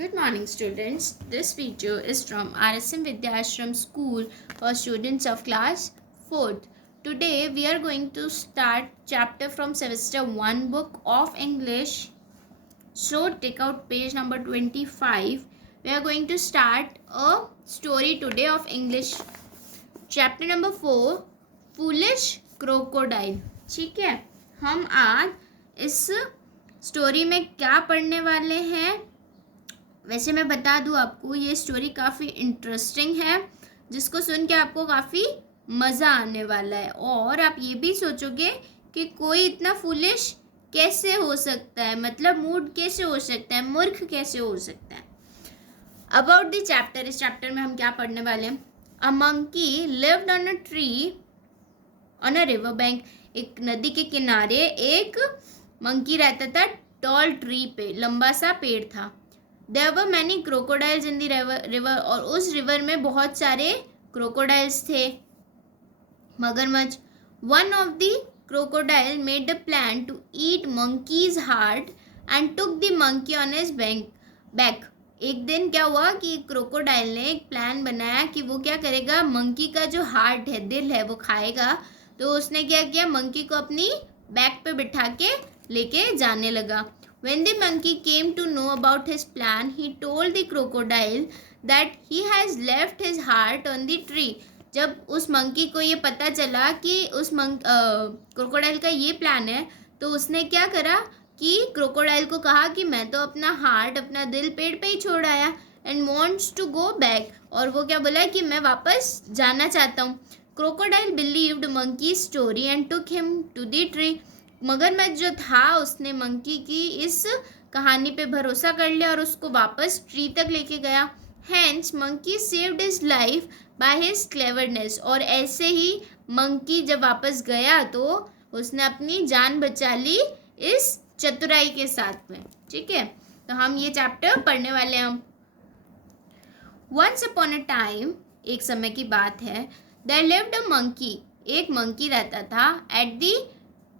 Good morning, students. This video is from RSM Vidyashram School for students of class 4th. Today, we are going to start chapter from semester 1 book of English. So, take out page number 25. We are going to start a story today of English. Chapter number 4, Foolish Crocodile. ठीक है, हम आज इस story में क्या पढ़ने वाले हैं? वैसे मैं बता दूं आपको, ये स्टोरी काफ़ी इंटरेस्टिंग है, जिसको सुन के आपको काफ़ी मज़ा आने वाला है और आप ये भी सोचोगे कि कोई इतना फुलिश कैसे हो सकता है, मतलब मूड कैसे हो सकता है, मूर्ख कैसे हो सकता है। अबाउट द चैप्टर, इस चैप्टर में हम क्या पढ़ने वाले हैं? A monkey lived on a tree on a river bank. एक नदी के किनारे एक मंकी रहता था, टॉल ट्री पे, लंबा सा पेड़ था। There were many crocodiles in the river, और उस रिवर में बहुत सारे क्रोकोडाइल्स थे, मगरमच्छ। One of the crocodile made a plan to eat monkey's heart and took the monkey on his back. एक दिन क्या हुआ कि क्रोकोडाइल ने एक प्लान बनाया कि वो क्या करेगा, मंकी का जो हार्ट है, दिल है, वो खाएगा। तो उसने क्या किया, मंकी को अपनी बैक पे बिठा के लेके जाने लगा। When the monkey came to know about his plan, he told the crocodile that he has left his heart on the tree. जब उस मंकी को ये पता चला कि उस क्रोकोडाइल का ये प्लान है, तो उसने क्या करा कि क्रोकोडाइल को कहा कि मैं तो अपना हार्ट, अपना दिल पेड़ पे ही छोड़ आया, and wants to go back, और वो क्या बोला कि मैं वापस जाना चाहता हूँ। Crocodile believed monkey story and took him to the tree. मगरमच्छ जो था, उसने मंकी की इस कहानी पे भरोसा कर लिया और उसको वापस ट्री तक लेके गया। Hence monkey saved his life by his cleverness, और ऐसे ही मंकी जब वापस गया तो उसने अपनी जान बचा ली इस चतुराई के साथ में। ठीक है, तो हम ये चैप्टर पढ़ने वाले हैं। हम वंस अपॉन अ टाइम, एक समय की बात है, देयर लिव्ड अ मंकी, एक मंकी रहता था, at the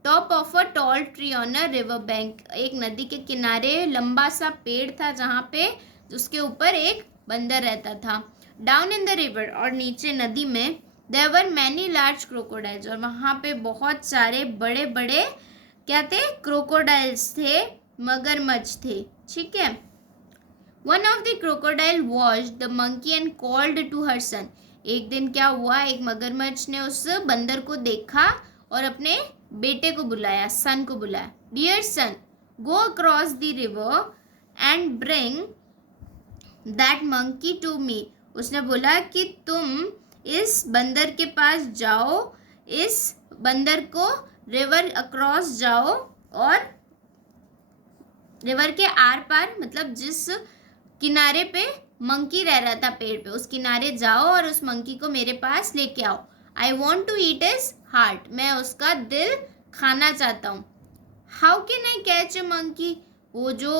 top of a tall tree on a river bank. एक नदी के किनारे लंबा सा पेड़ था, जहाँ पे उसके ऊपर एक बंदर रहता था। डाउन इन द रिवर, और नीचे नदी में, there were many large crocodiles, और वहाँ पे बहुत सारे बड़े बड़े क्या थे, क्रोकोडाइल्स थे, मगरमच्छ थे। ठीक है। One of the crocodile watched the monkey and called to her son. एक दिन क्या हुआ, एक मगरमच्छ ने उस बंदर को देखा और अपने बेटे को बुलाया, सन को बुलाया। Dear son, go across the river and bring that monkey to me. उसने बोला कि तुम इस बंदर के पास जाओ, इस बंदर को रिवर अक्रॉस जाओ, और रिवर के आर पार, मतलब जिस किनारे पे मंकी रह रहा था पेड़ पे, उस किनारे जाओ और उस मंकी को मेरे पास लेके आओ। I want to eat his heart, मैं उसका दिल खाना चाहता हूँ। How can I catch a monkey, वो जो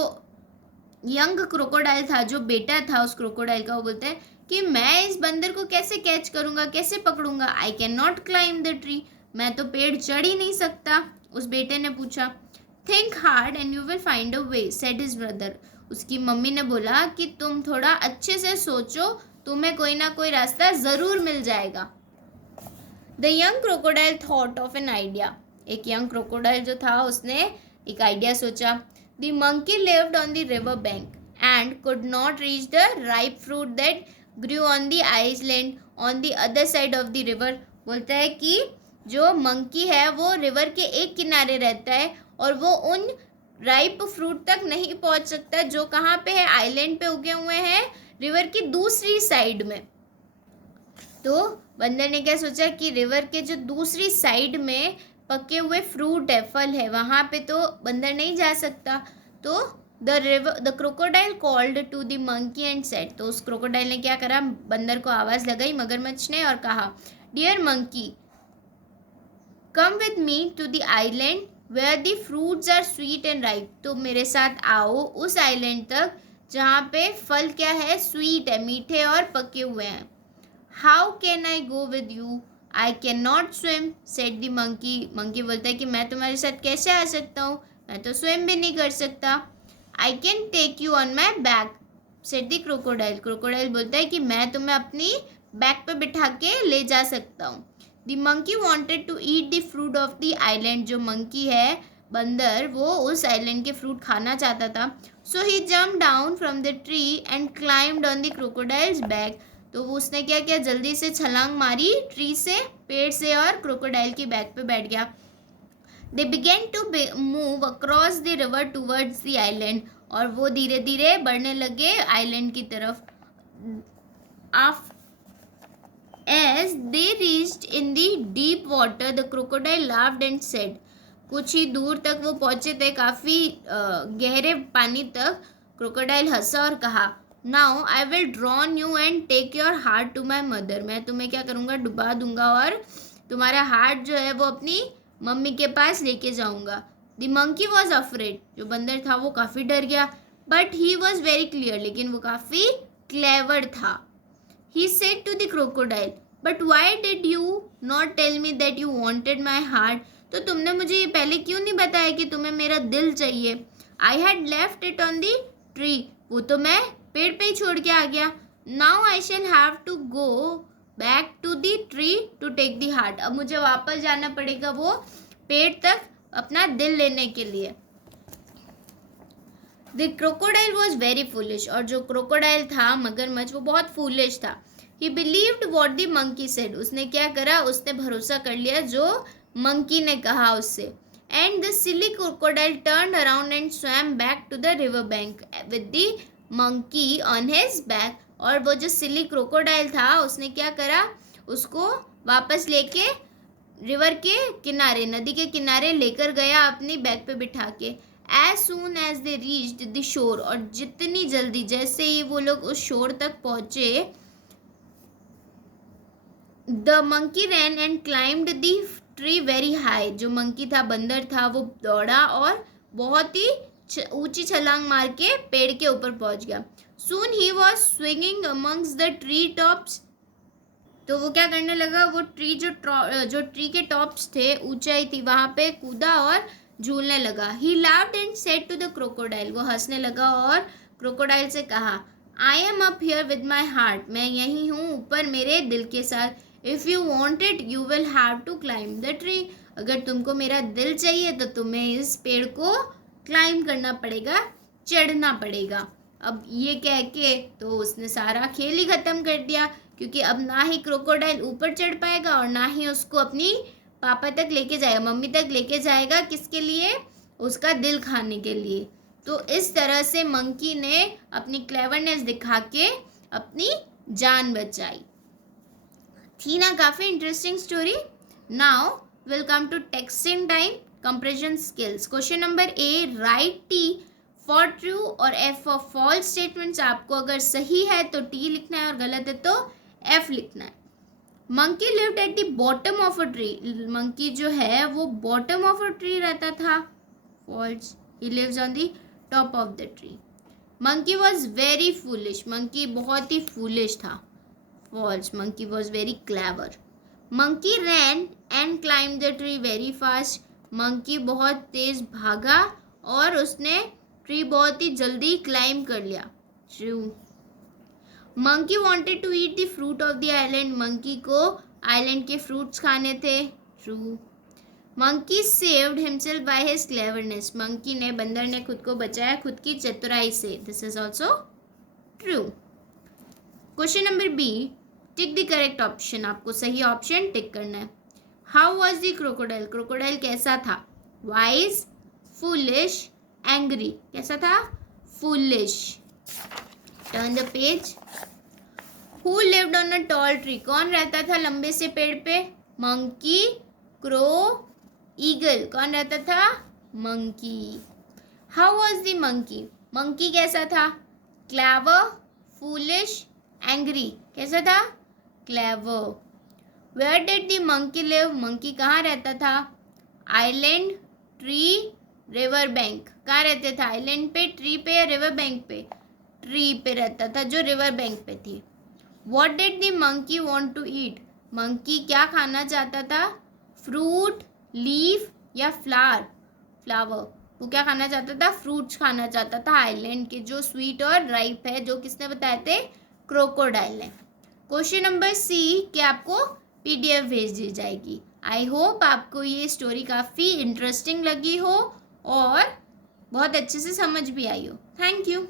यंग क्रोकोडाइल था, जो बेटा था उस क्रोकोडाइल का, वो बोलता है कि मैं इस बंदर को कैसे कैच करूँगा, कैसे पकड़ूंगा। I can not climb the tree, मैं तो पेड़ चढ़ ही नहीं सकता। उस बेटे ने पूछा। Think hard and you will find a way, said his brother. उसकी मम्मी ने बोला कि तुम थोड़ा अच्छे से सोचो, तुम्हें कोई ना कोई रास्ता ज़रूर मिल जाएगा। The young crocodile thought of an idea, एक यंग क्रोकोडाइल जो था, उसने एक आइडिया सोचा। The monkey lived on the river bank and could not reach the ripe fruit that grew on the island on the other side of the river. बोलता है कि जो मंकी है वो रिवर के एक किनारे रहता है और वो उन राइप फ्रूट तक नहीं पहुंच सकता, जो कहाँ पे है, आइलैंड पे उगे हुए हैं, रिवर की दूसरी साइड में। तो बंदर ने क्या सोचा कि रिवर के जो दूसरी साइड में पके हुए फ्रूट है, फल है, वहाँ पे तो बंदर नहीं जा सकता। तो the crocodile called to the monkey and said, तो उस क्रोकोडाइल ने क्या करा, बंदर को आवाज़ लगाई, मगरमच्छ ने, और कहा, dear monkey, come with me to the island where the fruits are sweet and ripe. तो मेरे साथ आओ उस आइलैंड तक जहाँ पे फल क्या है, स्वीट है, मीठे और पके हुए हैं। How can I go with you, I can not swim, said the monkey. Monkey बोलता है कि मैं तुम्हारे साथ कैसे आ सकता हूँ, मैं तो स्विम भी नहीं कर सकता। I can take you on my back, said the crocodile, crocodile बोलता है कि मैं तुम्हें अपनी बैक पे बिठा के ले जा सकता हूँ. The monkey wanted to eat the fruit of the island, जो मंकी है बंदर, वो उस आइलैंड के फ्रूट खाना चाहता था. So he jump down from the tree and climbed on the crocodile's back. तो वो उसने क्या किया, जल्दी से छलांग मारी ट्री से, पेड़ से, और क्रोकोडाइल की बैक पे बैठ गया. They began to move across the river towards the island, और वो धीरे धीरे बढ़ने लगे आइलैंड की तरफ. As they reached in the deep water, the crocodile laughed and said, कुछ ही दूर तक वो पहुंचे थे, काफ़ी गहरे पानी तक. क्रोकोडाइल हंसा और कहा, now I will drown you and take your heart to my mother. मैं तुम्हें क्या करूँगा, डुबा दूंगा और तुम्हारा हार्ट जो है वो अपनी मम्मी के पास लेके जाऊँगा. द मंकी वॉज अफ्रेड, जो बंदर था वो काफ़ी डर गया. But he was very clear, लेकिन वो काफ़ी क्लेवर था. He said to the crocodile, but why did you not tell me that you wanted my heart? तो तुमने मुझे ये पहले क्यों नहीं बताया कि तुम्हें मेरा दिल चाहिए? I had left it on the tree. वो तो मैं पेड़ पे ही छोड़ के आ गया. Now I shall have to go back to the tree to take the heart. अब मुझे वापस जाना पड़ेगा वो पेड़ तक अपना दिल लेने के लिए. The crocodile was very foolish, और जो crocodile था मगरमच्छ, वो बहुत foolish था. He believed what the monkey said. उसने क्या करा, उसने भरोसा कर लिया जो monkey ने कहा उससे. And the silly crocodile turned around and swam back to the river bank with the monkey on his back. और वो जो silly crocodile था उसने क्या करा, उसको वापस लेके रिवर के किनारे, नदी के किनारे लेकर गया अपनी बैक पे बिठा के. As soon as they reached the shore, और जितनी जल्दी, जैसे ही वो लोग उस शोर तक पहुंचे, the monkey ran and climbed the tree very high. जो मंकी था, बंदर था, वो दौड़ा और बहुत ही ऊंची छलांग मार के पेड़ के ऊपर पहुंच गया. Soon he was swinging amongst the tree tops. तो वो क्या करने लगा, वो ट्री जो ट्री के टॉप्स थे, ऊंचाई थी, वहां पे कूदा और झूलने लगा. He laughed and said to the crocodile. वो हंसने लगा और क्रोकोडाइल से कहा, I am up here with my heart. मैं यही हूँ ऊपर मेरे दिल के साथ. If you want it, you will have to climb the tree. अगर तुमको मेरा दिल चाहिए तो तुम्हें इस पेड़ को क्लाइंब करना पड़ेगा, चढ़ना पड़ेगा. अब ये कह के तो उसने सारा खेल ही ख़त्म कर दिया, क्योंकि अब ना ही क्रोकोडाइल ऊपर चढ़ पाएगा और ना ही उसको अपनी पापा तक लेके जाएगा, मम्मी तक लेके जाएगा. किसके लिए, उसका दिल खाने के लिए. तो इस तरह से मंकी ने अपनी क्लेवरनेस दिखा के अपनी जान बचाई. थी ना काफ़ी interesting story. Now will come to texting time, comprehension skills. Question number A, write T for true और एफ फॉर फॉल्स स्टेटमेंट्स. आपको अगर सही है तो टी लिखना है और गलत है तो एफ लिखना है. Monkey lived at the bottom of a tree. Monkey जो है वो बॉटम ऑफ अ ट्री रहता था. False, he lives on the top of the tree. Monkey was very foolish. Monkey बहुत ही फूलिश था. False, monkey was very clever. Monkey ran and climb the tree very fast. Monkey बहुत तेज भागा और उसने ट्री बहुत ही जल्दी क्लाइंब कर लिया. True. Monkey wanted to eat the fruit of the island. Monkey को आइलैंड के फ्रूट्स खाने थे. True. Monkey saved himself by his cleverness. Monkey ने, बंदर ने खुद को बचाया खुद की चतुराई से. This is also true. Question number B, tick the correct option. आपको सही ऑप्शन टिक करना है. How was the crocodile. Crocodile कैसा था, वाइज, फूलिश, एंग्री. कैसा था, foolish. Turn the page. Who lived on a tall tree. कौन रहता था लंबे से पेड़ पे, मंकी, क्रो, ईगल. कौन रहता था, monkey. How was the monkey. Monkey कैसा था, क्लेवर, फूलिश, एंग्री. कैसा था, clever. Where did the monkey live. Monkey कहाँ रहता था, आइलैंड, ट्री, रिवर बैंक. कहाँ रहते थे, आइलैंड पे, ट्री पे या रिवर बैंक पे. ट्री पे रहता था जो रिवर बैंक पे थी. What did the monkey want to eat. Monkey क्या खाना चाहता था, फ्रूट, लीफ या फ्लावर. वो क्या खाना चाहता था? फ्रूट्स खाना चाहता था आइलैंड के जो स्वीट और राइप है, जो किसने बताए थे? क्रोकोडाइल ने। क्वेश्चन नंबर सी कि आपको पीडीएफ भेज दी जाएगी। आई होप आपको ये स्टोरी काफ़ी इंटरेस्टिंग लगी हो और बहुत अच्छे से समझ भी आई हो। Thank you.